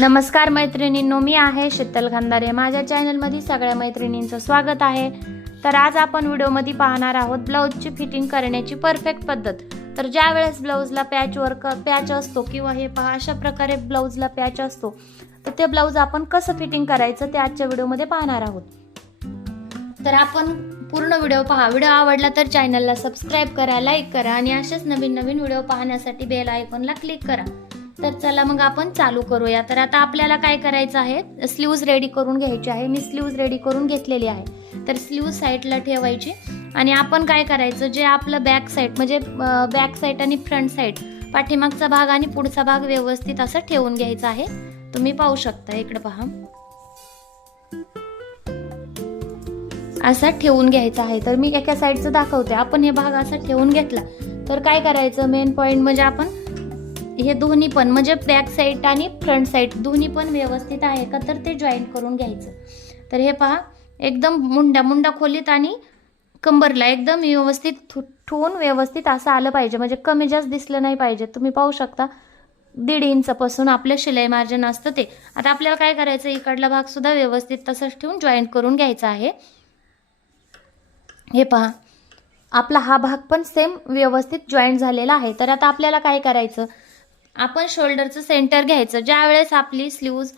नमस्कार मैत्रिणींनो, मी आहे शीतल खंदारे. माझ्या चॅनलमध्ये सगळ्या मैत्रिणींचं स्वागत आहे. तर आज आपण व्हिडिओमध्ये पाहणार आहोत ब्लाऊजची फिटिंग करण्याची परफेक्ट पद्धत. तर ज्या वेळेस ब्लाऊजला पॅच असतो किंवा हे पहा अशा प्रकारे ब्लाऊजला पॅच असतो, तर ते ब्लाऊज आपण कसं फिटिंग करायचं ते आजच्या व्हिडिओमध्ये पाहणार आहोत. तर आपण पूर्ण व्हिडिओ पहा. व्हिडिओ आवडला तर चॅनलला सबस्क्राईब करा, लाईक करा आणि असेच नवीन नवीन व्हिडिओ पाहण्यासाठी बेल आयकॉनला क्लिक करा. तर चला मग आपण चालू करूया. तर आता आपल्याला काय करायचं आहे, स्लीव्ज रेडी करून घ्यायची आहे. मी स्लीव्ज रेडी करून घेतलेली आहे. तर स्लीव्ज साईडला ठेवायची आणि आपण काय करायचं, जे आपलं बॅक साईड म्हणजे बॅक साईड आणि फ्रंट साईड, पाठीमागचा भाग आणि पुढचा भाग व्यवस्थित असं ठेवून घ्यायचा आहे. तुम्ही पाहू शकता, इकडे पहा, असा ठेवून घ्यायचा आहे. तर मी एका साईडचं दाखवते. आपण हे भाग असा ठेवून घेतला तर काय करायचं, मेन पॉइंट म्हणजे आपण हे दोन्ही पण म्हणजे बॅक साईड आणि फ्रंट साईड दोन्ही पण व्यवस्थित आहे का तर ते जॉईंट करून घ्यायचं. तर हे पहा, एकदम मुंडा खोलीत आणि कंबरला एकदम व्यवस्थित ठेवून व्यवस्थित असं आलं पाहिजे, म्हणजे कमी जास्त दिसलं नाही पाहिजे. तुम्ही पाहू शकता 1.5 इंचापासून आपलं शिलाई मार्जिन असतं ते. आता आपल्याला काय करायचं, इकडला भाग सुद्धा व्यवस्थित तसंच ठेवून जॉईंट करून घ्यायचा आहे. हे पहा, आपला हा भाग पण सेम व्यवस्थित जॉईंट झालेला आहे. तर आता आपल्याला काय करायचं, आपण शोल्डरचं सेंटर घ्यायचं. ज्या वेळेस आपली स्लीव्ज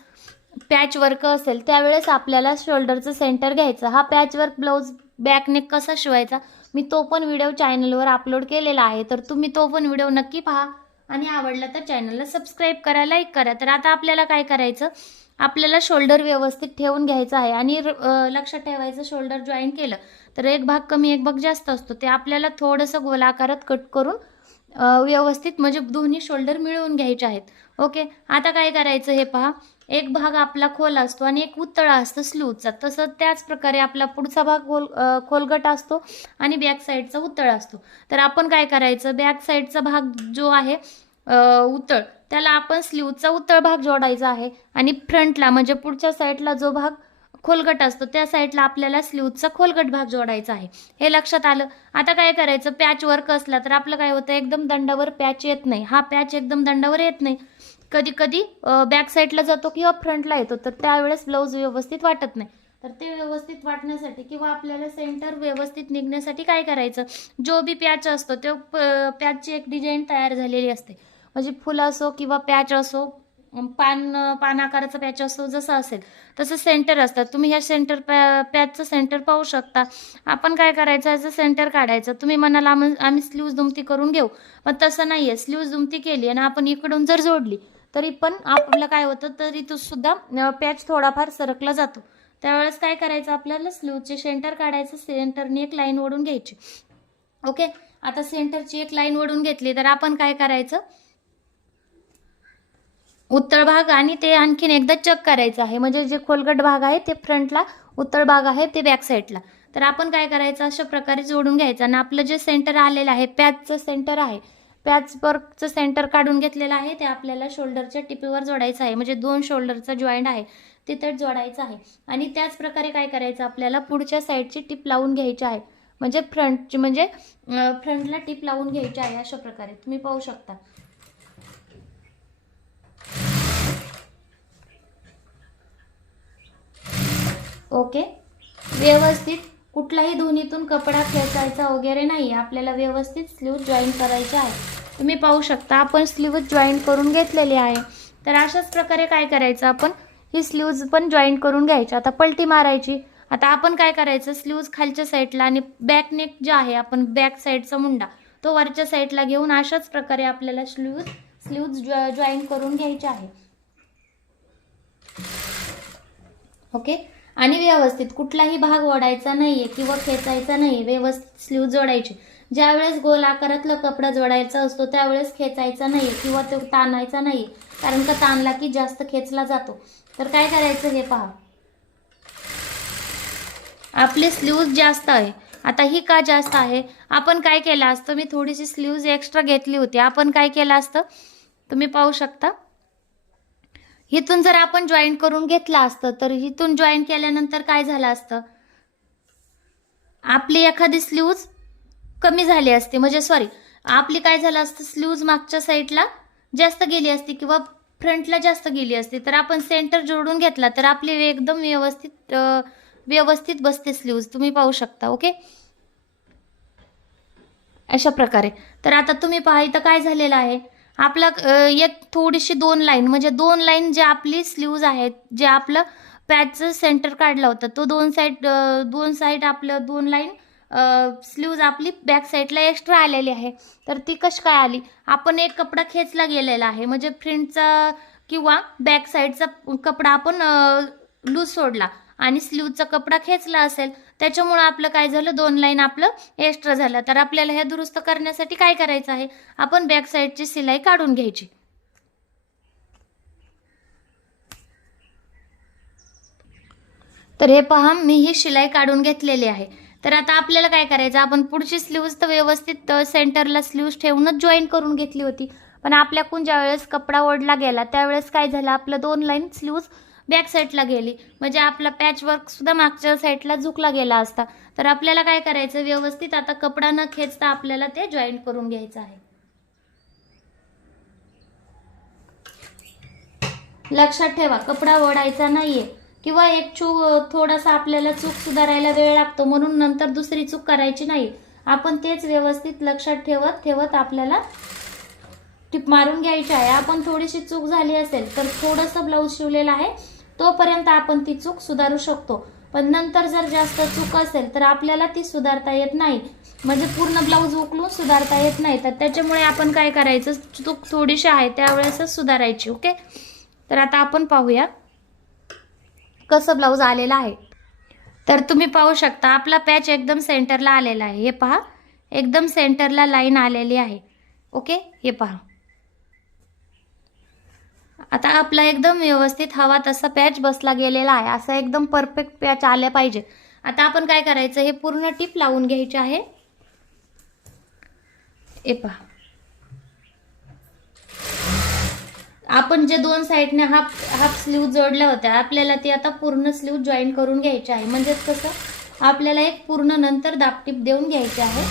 पॅच वर्क असेल त्यावेळेस आपल्याला शोल्डरचं सेंटर घ्यायचं. हा patch work blouse back neck कसा शिवायचा मी तो पण व्हिडिओ चॅनलवर अपलोड केलेला आहे. तर तुम्ही तो पण व्हिडिओ नक्की पहा आणि आवडला तर चॅनलला सबस्क्राईब करा, लाईक करा. तर आता आपल्याला काय करायचं, आपल्याला शोल्डर व्यवस्थित ठेवून घ्यायचं आहे आणि लक्षात ठेवायचं, शोल्डर जॉईन केलं तर एक भाग कमी एक भाग जास्त असतो. ते आपल्याला थोडंसं गोलाकारात कट करून व्यवस्थित म्हणजे दोन्ही शोल्डर मिळवून घ्यायचे आहेत. ओके, आता काय करायचं, हे पहा, एक भाग आपला खोल असतो आणि एक उतळा असतो स्लीव्हचा. तसं त्याच प्रकारे आपला पुढचा भाग खोलगट असतो आणि बॅक साईडचा उतळ असतो. तर आपण काय करायचं, बॅक साईडचा भाग जो आहे उतळ, त्याला आपण स्लीव्हचा उतळ भाग जोडायचा आहे आणि फ्रंटला म्हणजे पुढच्या साईडला जो भाग खोलगट असतो त्या साईडला आपल्याला स्लीव्हचा खोलगट भाग जोडायचा आहे. हे लक्षात आलं. आता काय करायचं, पॅच वर्क असला तर आपलं काय होतं, एकदम दंडावर पॅच येत नाही. हा पॅच एकदम दंडावर येत नाही, कधी कधी बॅक साईडला जातो किंवा फ्रंटला येतो. तर त्यावेळेस ब्लाऊज व्यवस्थित वाटत नाही. तर ते व्यवस्थित वाटण्यासाठी किंवा आपल्याला सेंटर व्यवस्थित निघण्यासाठी काय करायचं, जो बी पॅच असतो तो पॅचची एक डिझाईन तयार झालेली असते. म्हणजे फुल असो किंवा पॅच असो, पान आकाराचा पॅच असो, जसं असेल तसं सेंटर असतात. तुम्ही ह्या सेंटर पॅचचं सेंटर पाहू शकता. आपण काय करायचं, याचं सेंटर काढायचं. तुम्ही म्हणाल आम्ही स्लीव्ज दुमती करून घेऊ, पण तसं नाही आहे. स्लीव्ज दुमती केली आणि आपण इकडून जर जोडली तरी पण आपलं काय होतं, तरी तो सुद्धा पॅच थोडाफार सरकला जातो. त्यावेळेस काय करायचं, आपल्याला स्लीव्हचे सेंटर काढायचं. सेंटरने एक लाईन ओढून घ्यायची. ओके, आता सेंटरची एक लाईन ओढून घेतली तर आपण काय करायचं, उत्तळ भाग आणि ते आणखीन एकदा चेक करायचं आहे. म्हणजे जे खोलगट भाग आहे ते फ्रंटला, उत्तळ भाग आहे ते बॅक साईडला. तर आपण काय करायचं, अशा प्रकारे जोडून घ्यायचं आणि आपलं जे सेंटर आलेलं आहे, पॅचचं सेंटर आहे, पॅच वर्कचं सेंटर काढून घेतलेलं आहे, ते आपल्याला शोल्डरच्या टिपीवर जोडायचं आहे. म्हणजे 2 शोल्डरचा जॉईंट आहे तिथे जोडायचं आहे. आणि त्याच प्रकारे काय करायचं, आपल्याला पुढच्या साईडची टिप लावून घ्यायची आहे. म्हणजे फ्रंटला टिप लावून घ्यायची आहे. अशा प्रकारे तुम्ही पाहू शकता. ओके, व्यवस्थित कुठलाही दोन्हीतून कपडा खेचायचा वगैरे नाही. आपल्याला व्यवस्थित स्लीव्ह जॉईन करायचे आहे. तुम्ही पाहू शकता, आपण स्लीव्ह जॉईन करून घेतलेली आहे. तर अशाच प्रकारे काय करायचं, आपण ही स्लीव्ज पण जॉईन करून घ्यायची. आता पलटी मारायची. आता आपण काय करायचं, स्लीव्ज खालच्या साईडला आणि बॅक नेक जे आहे, आपण बॅक साईडचा मुंडा तो वरच्या साईडला घेऊन अशाच प्रकारे आपल्याला स्लीव्ज जॉईन करून घ्यायचे आहे. ओके, आणि व्यवस्थित कुठलाही भाग ओढायचा नाहीये किंवा खेचायचा नाहीये. व्यवस्थित स्लीव्ह जोडायची. ज्यावेळेस गोल आकारातला कपडा जोडायचा असतो त्यावेळेस खेचायचा नाहीये किंवा तो ताणायचा नाहीये, कारण का ताणला की जास्त खेचला जातो. तर काय करायचं, हे पहा, आपली स्लीव्ह जास्त आहे. आता ही का जास्त आहे, आपण काय केलं असतं, मी थोडीशी स्लीव्ह एक्स्ट्रा घेतली होती. आपण काय केलं असतं, तुम्ही पाहू शकता, इथून जर आपण जॉईन करून घेतलं असतं तर इथून जॉईन केल्यानंतर काय झालं असतं, आपली एखादी स्लीव्ह कमी झाली असते. म्हणजे आपली काय झालं असतं, स्लीव्ह मागच्या साईडला जास्त गेली असती किंवा फ्रंटला जास्त गेली असती, तर आपण सेंटर जोडून घेतला तर आपली एकदम व्यवस्थित बसते स्लीव्ज, तुम्ही पाहू शकता. ओके, अशा प्रकारे. तर आता तुम्ही पहा इथं काय झालेलं आहे, आपला एक थोडीशी 2 लाईन, म्हणजे 2 लाईन जे आपली स्लीव्ज आहेत, जे आपलं पॅचचं सेंटर काढला होता, तो 2 साईड आपलं 2 लाईन स्लीव्ज आपली बॅक साईडला एक्स्ट्रा आलेली आहे. तर ती कशी काय आली, आपण एक कपडा खेचला गेलेला आहे, म्हणजे फ्रंटचा किंवा बॅक साईडचा कपडा आपण लूज सोडला आणि स्लीव्हचा कपडा खेचला असेल, त्याच्यामुळे आपलं काय झालं, 2 लाईन आपलं एक्स्ट्रा झालं. तर आपल्याला हे दुरुस्त करण्यासाठी काय करायचं आहे, आपण बॅक साईडची शिलाई काढून घ्यायची. तर हे पहा, मी ही शिलाई काढून घेतलेली आहे. तर आता आपल्याला काय करायचं, आपण पुढची स्लीव्ज तर व्यवस्थित सेंटरला स्लीव्ज ठेवूनच जॉईन करून घेतली होती, पण आपल्याकडून ज्यावेळेस कपडा ओढला गेला त्यावेळेस काय झालं, आपलं 2 लाईन स्लीव्ज बॅक साईडला गेली, म्हणजे आपला पॅचवर्क सुद्धा मागच्या साईडला झुकला गेला असता. तर आपल्याला काय करायचं, व्यवस्थित आता कपडा न खेचता आपल्याला ते जॉईन करून घ्यायचं आहे. लक्षात ठेवा, कपडा ओढायचा नाहीये, किंवा एक थोडासा आपल्याला चूक सुधारायला वेळ लागतो, म्हणून नंतर दुसरी चूक करायची नाही. आपण तेच व्यवस्थित लक्षात ठेवत आपल्याला टिप मारून घ्यायची आहे. आपण थोडीशी चूक झाली असेल तर थोडंसं ब्लाऊज शिवलेलं आहे तोपर्यंत आपण ती चूक सुधारू शकतो, पण नंतर जर जास्त चूक असेल तर आपल्याला ती सुधारता येत नाही, म्हणजे पूर्ण ब्लाऊज उकलून सुधारता येत नाही. तर त्याच्यामुळे आपण काय करायचं, चूक थोडीशी आहे त्यावेळेसच सुधारायची. ओके, तर आता आपण पाहूया कसं ब्लाऊज आलेला आहे. तर तुम्ही पाहू शकता आपला पॅच एकदम सेंटरला आलेला आहे. हे पहा, एकदम सेंटरला लाईन आलेली आहे. ओके, हे पहा, आता आपला एकदम व्यवस्थित हवा तसा पॅच बसला गेलेला आहे. असा एकदम परफेक्ट पॅच आले पाहिजे. आता आपण काय करायचं, हे पूर्ण टिप लावून घ्यायची आहे. हे पहा, आपण जे 2 साईडने हाफ स्लीव जोडल्या होत्या, आपल्याला ती आता पूर्ण स्लीव जॉईन करून घ्यायची आहे. म्हणजे कसं, आपल्याला एक पूर्ण नंतर दाबटीप देऊन घ्यायची आहे.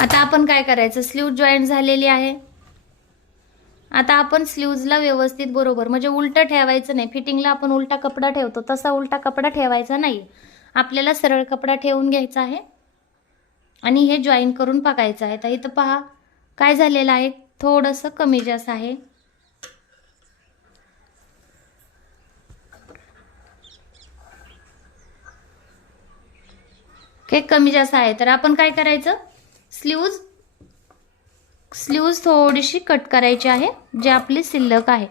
आता आपण काय करायचं, स्लीव जॉईन झालेली आहे. आता आपण स्लीव्जला व्यवस्थित बरोबर, म्हणजे उलटं ठेवायचं नाही. फिटिंगला आपण उलटा कपडा ठेवतो तसा उलटा कपडा ठेवायचा नाही, आपल्याला सरळ कपडा ठेवून घ्यायचा आहे आणि हे जॉईन करून पकायचं आहे. तर इथं पहा काय झालेलं आहे, थोडंसं कमी जास्त आहे. ओके, कमी जास्त आहे. तर आपण काय करायचं, स्लीव्ज थोडीशी कट करायची आहे, जे आपली शिल्लक आहे.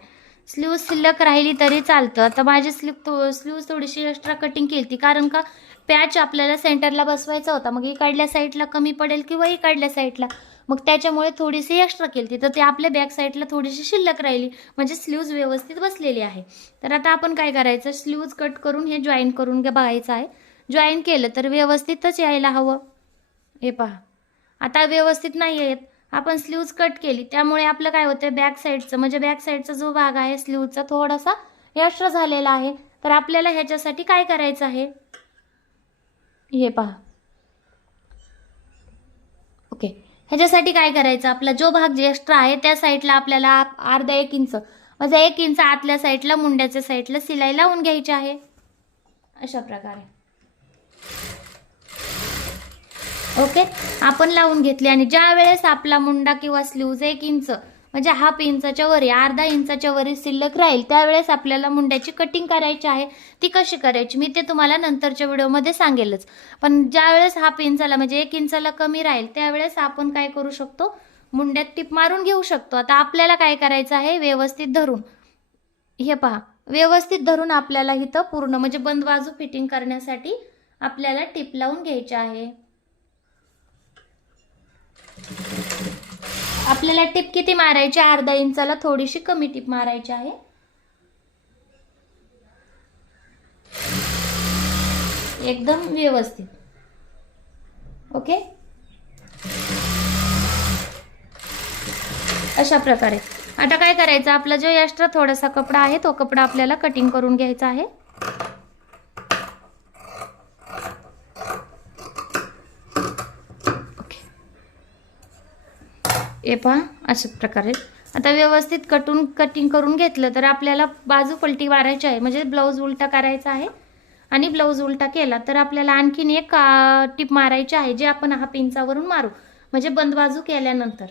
स्लीव्ज शिल्लक राहिली तरी चालतं. आता माझी स्लीव्ज थोडीशी एक्स्ट्रा कटिंग केली, कारण का पॅच आपल्याला सेंटरला बसवायचा होता, मग इकडल्या साईडला कमी पडेल किंवा इकडल्या साईडला, मग त्याच्यामुळे थोडीशी एक्स्ट्रा केली. तर ते आपल्या बॅक साईडला थोडीशी शिल्लक राहिली, म्हणजे स्लीव्ज व्यवस्थित बसलेली आहे. तर आता आपण काय करायचं, स्लीव्ज कट करून हे जॉईन करून बघायचं आहे. जॉईन केलं तर व्यवस्थितच यायला हवं. हे पहा, आता व्यवस्थित नाही येत, आपण स्लीव्ज कट केली त्यामुळे आपलं काय होतं, बॅक साईडचं म्हणजे बॅक साईडचा जो भाग आहे स्लीव्जचा थोडासा एक्स्ट्रा झालेला आहे. तर आपल्याला ह्याच्यासाठी काय करायचं आहे, हे पहा. ओके, ह्याच्यासाठी काय करायचं, आपला जो भाग जे एक्स्ट्रा आहे त्या साईडला आपल्याला अर्धा 1 इंच, म्हणजे 1 इंच आतल्या साईडला मुंड्याच्या साईडला शिलाई लावून घ्यायची आहे. अशा प्रकारे ओके, आपण लावून घेतली. आणि ज्या वेळेस आपला मुंडा किंवा स्लीव्ज 1 इंच म्हणजे हाफ इंचाच्या वरी, अर्धा इंचाच्या वरी शिल्लक राहील, त्यावेळेस आपल्याला मुंड्याची कटिंग करायची आहे. ती कशी करायची मी ते तुम्हाला नंतरच्या व्हिडिओमध्ये सांगेलच. पण ज्या वेळेस हाफ इंचाला म्हणजे 1 इंचाला कमी राहील त्यावेळेस आपण काय करू शकतो, मुंड्यात टिप मारून घेऊ शकतो. आता आपल्याला काय करायचं आहे, व्यवस्थित धरून, हे पहा, व्यवस्थित धरून आपल्याला इथं पूर्ण म्हणजे बंद बाजू फिटिंग करण्यासाठी आपल्याला टिप लावून घ्यायची आहे. आपल्याला टिप किती मारायची, अर्धा इंचाला थोडीशी कमी टिप मारायची आहे. एकदम व्यवस्थित. ओके, अशा प्रकारे. आता काय करायचं, आपला जो एक्स्ट्रा थोडासा कपडा आहे तो कपडा आपल्याला कटिंग करून घ्यायचा आहे. ओके, हे पहा अशाच प्रकारे. आता व्यवस्थित कटिंग करून घेतलं तर आपल्याला बाजू पलटी मारायची आहे, म्हणजे ब्लाऊज उलटा करायचा आहे. आणि ब्लाऊज उलटा केला तर आपल्याला आणखीन एक टिप मारायची आहे, जे आपण हाफ इंचावरून मारू, म्हणजे बंद बाजू केल्यानंतर.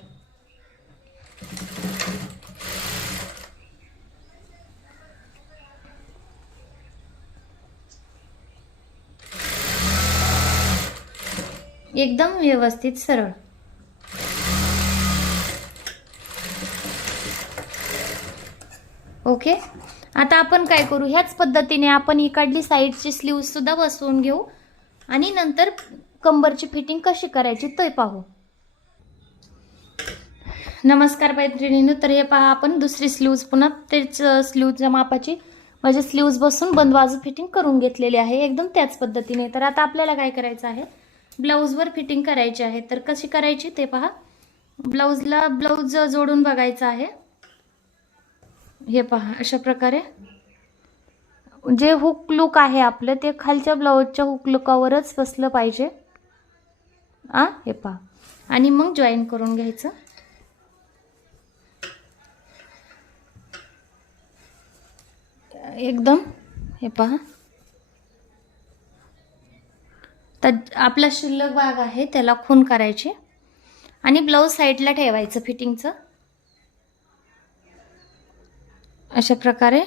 एकदम व्यवस्थित सरळ. ओके, आता आपण काय करू, ह्याच पद्धतीने आपण ही काढली साईडची स्लीव सुद्धा बसवून घेऊ आणि नंतर कंबरची फिटिंग कशी करायची ते पाहू. नमस्कार मैत्रिणींनो, तर हे पहा आपण दुसरी स्लीव्ज पुन्हा तेच स्लीवच्या मापाची म्हणजे स्लीव्ज बसून बंद बाजू फिटिंग करून घेतलेली आहे एकदम त्याच पद्धतीने. तर आता आपल्याला काय करायचं आहे, ब्लाऊजवर फिटिंग करायची आहे. तर कशी करायची ते पहा. ब्लाऊज जोडून बघायचा आहे. हे पहा अशा प्रकारे जे हुक लुक आहे आपलं ते खालच्या ब्लाऊजच्या हुक लुकावरच बसलं पाहिजे. हे पहा, आणि मग जॉईन करून घ्यायचं. एकदम हे पहा. तर आपला शिल्लक भाग आहे त्याला खून करायचे आणि ब्लाऊज साईडला ठेवायचं फिटिंगचं. अशा प्रकारे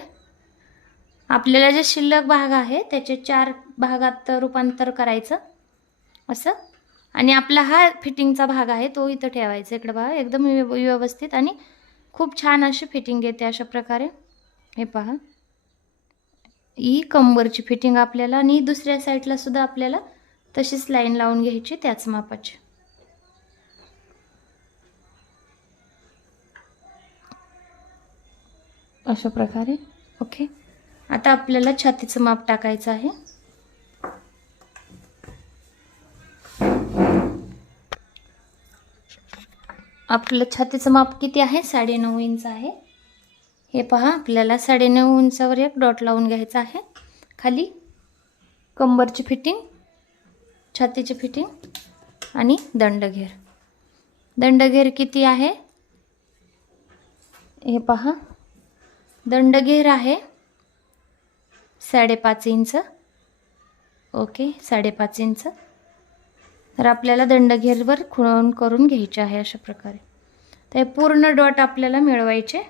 आपल्याला जे शिल्लक भाग आहे त्याचे 4 भागात रूपांतर करायचं असं. आणि आपला हा फिटिंगचा भाग आहे तो इथं ठेवायचा. इकडे बघा एकदम व्यवस्थित आणि खूप छान अशी फिटिंग येते अशा प्रकारे. हे पहा, ही कंबरची फिटिंग आपल्याला, आणि दुसऱ्या साईडला सुद्धा आपल्याला तशीच लाईन लावून घ्यायची त्याच मापाची. अशा प्रकारे. ओके, आता आपल्याला छातीचं माप टाकायचं आहे. आपलं छातीचं माप किती आहे, 9.5 इंच आहे. हे पहा, आपल्याला 9.5 इंचावर एक डॉट लावून घ्यायचा आहे. खाली कंबरची फिटिंग, छातीची फिटिंग आणि दंडघेर. दंडघेर किती आहे हे पहा. दंडघेर आहे 5.5 इंच. Okay, 5.5 inch. तर आपल्याला दंडघेरवर खूण करून घ्यायचे आहे अशा प्रकारे. तर पूर्ण डॉट आपल्याला मिळवायचे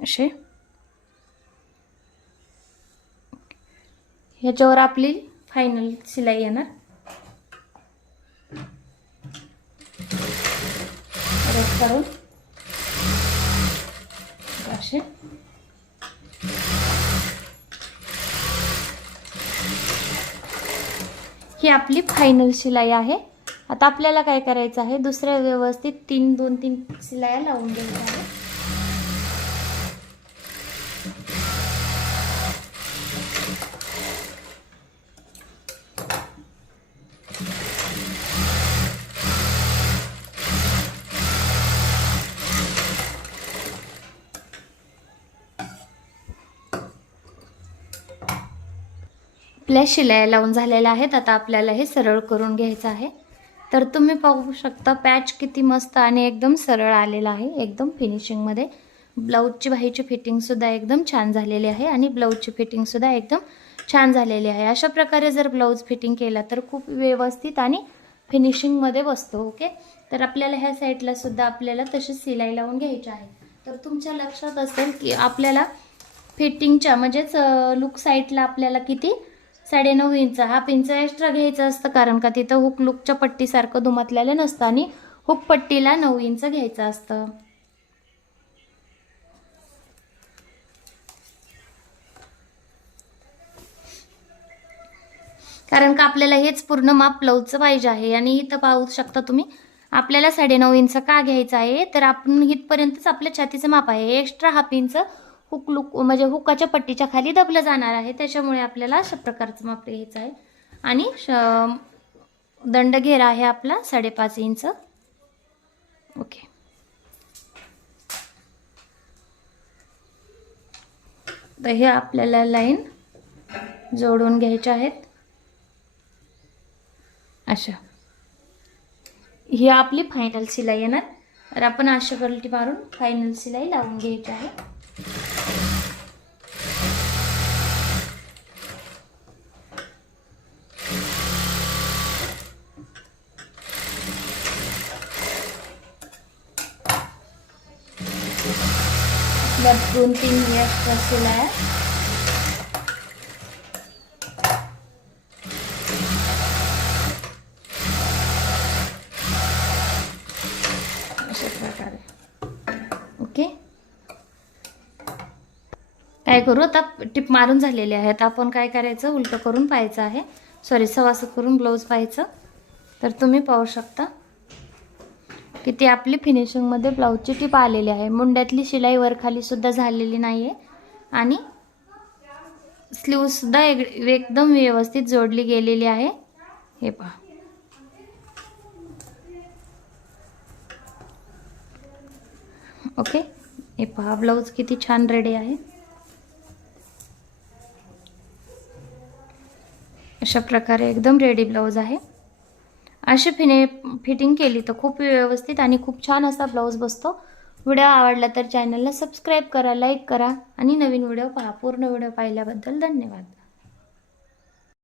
असे. ह्याच्यावर आपली फायनल शिलाई येणार. करून असे ही आपली फायनल शिलाई आहे. आता आपल्याला काय करायचं आहे, दुसऱ्या व्यवस्थित 2-3 शिलाया लावून घ्यायच्या आहे. आपल्या शिलाया लावून झालेल्या आहेत. आता आपल्याला हे सरळ करून घ्यायचं आहे. तर तुम्ही पाहू शकता पॅच किती मस्त आणि एकदम सरळ आलेला आहे, एकदम फिनिशिंगमध्ये. ब्लाऊजची बाहीची फिटिंगसुद्धा एकदम छान झालेली आहे आणि ब्लाऊजची फिटिंगसुद्धा एकदम छान झालेली आहे. अशा प्रकारे जर ब्लाऊज फिटिंग केला तर खूप व्यवस्थित आणि फिनिशिंगमध्ये बसतो. ओके, तर आपल्याला ह्या साईडला सुद्धा आपल्याला तशीच शिलाई लावून घ्यायची आहे. तर तुमच्या लक्षात असेल की आपल्याला फिटिंगच्या म्हणजेच लुक साईडला आपल्याला किती 9.5 इंच, हाफ इंच एक्स्ट्रा घ्यायचं असतं, कारण का तिथं हुक लुकच्या पट्टीसारखं दुमतलेलं नसतं आणि हुक पट्टीला 9 इंच घ्यायचं असतं. कारण का आपल्याला हेच पूर्ण माप ब्लाऊजचं पाहिजे आहे. आणि इथं पाहू शकता तुम्ही आपल्याला 9.5 इंच का घ्यायचं आहे, तर आपण इथपर्यंतच आपल्या छातीचं माप आहे. Extra half inch hook look म्हणजे हुकाच्या पट्टीच्या खाली दबलं जाणार आहे, त्याच्यामुळे आपल्याला अशा प्रकारचं माप घ्यायचं आहे. आणि दंडघेर आहे आपला 5.5 इंच. ओके, तर हे आपल्याला लाईन जोडून घ्यायच्या आहेत अशा. ही आपली फायनल शिलाई येणार. तर आपण अशा पलटी मारून फायनल शिलाई लावून घ्यायची आहे. आपल्या 2-3 एक्स्ट्रा शिलाई अशा प्रकारे. ओके, काय करू आता, टिप मारून झालेले आहेत. आपण काय करायचं, उलटं करून पाहायचं आहे, सॉरी सवासं करून ब्लाऊज पाहायचं. तर तुम्ही पाहू शकता की ती आपली फिनिशिंगमध्ये ब्लाऊजची टिप आलेली आहे. मुंड्यातली शिलाई वर खाली सुद्धा झालेली नाही आहे आणि स्लीवसुद्धा एकदम व्यवस्थित जोडली गेलेली आहे. हे पहा. ओके, हे पहा ब्लाऊज किती छान रेडी आहे. अशा प्रकारे एकदम रेडी ब्लाऊज आहे. अशी फिटिंग केली तर खूप व्यवस्थित आणि खूप छान असा ब्लाऊज बसतो. व्हिडिओ आवडला तर चॅनलला सबस्क्राईब करा, लाईक करा आणि नवीन व्हिडिओ पहा. पूर्ण व्हिडिओ पाहिल्याबद्दल धन्यवाद.